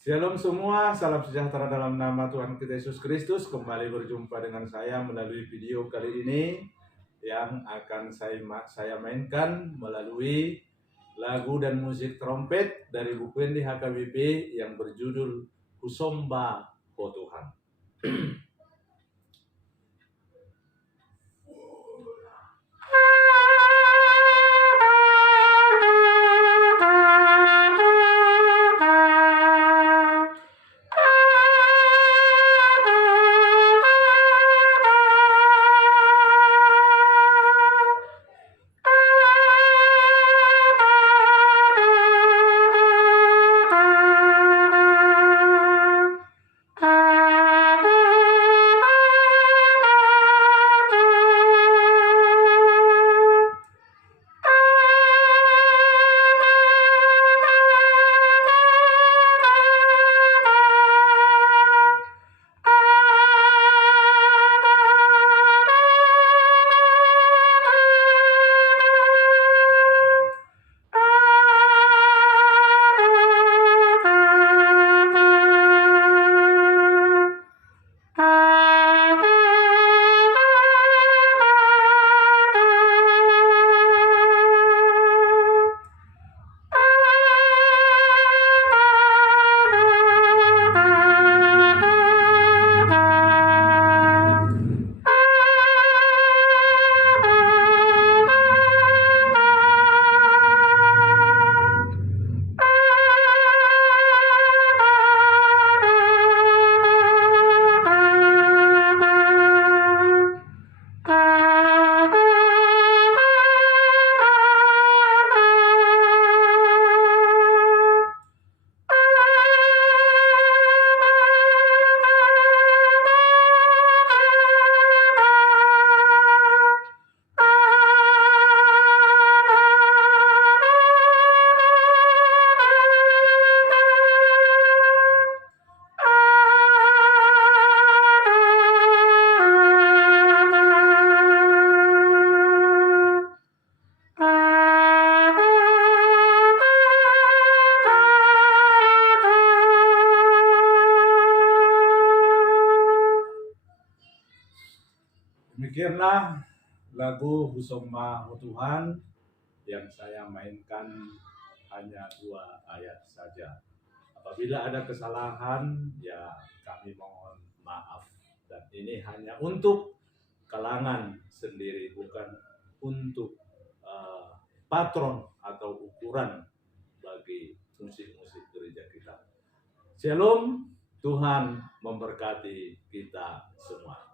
Shalom semua, salam sejahtera dalam nama Tuhan kita Yesus Kristus. Kembali berjumpa dengan saya melalui video kali ini yang akan saya mainkan melalui lagu dan musik trompet dari buku Endi HKBP yang berjudul Kusomba O Tuhan. Demikianlah lagu Kusomba O Tuhan yang saya mainkan hanya 2 ayat saja. Apabila ada kesalahan, ya kami mohon maaf. Dan ini hanya untuk kalangan sendiri, bukan untuk patron atau ukuran bagi musik-musik gereja kita. Shalom, Tuhan memberkati kita semua.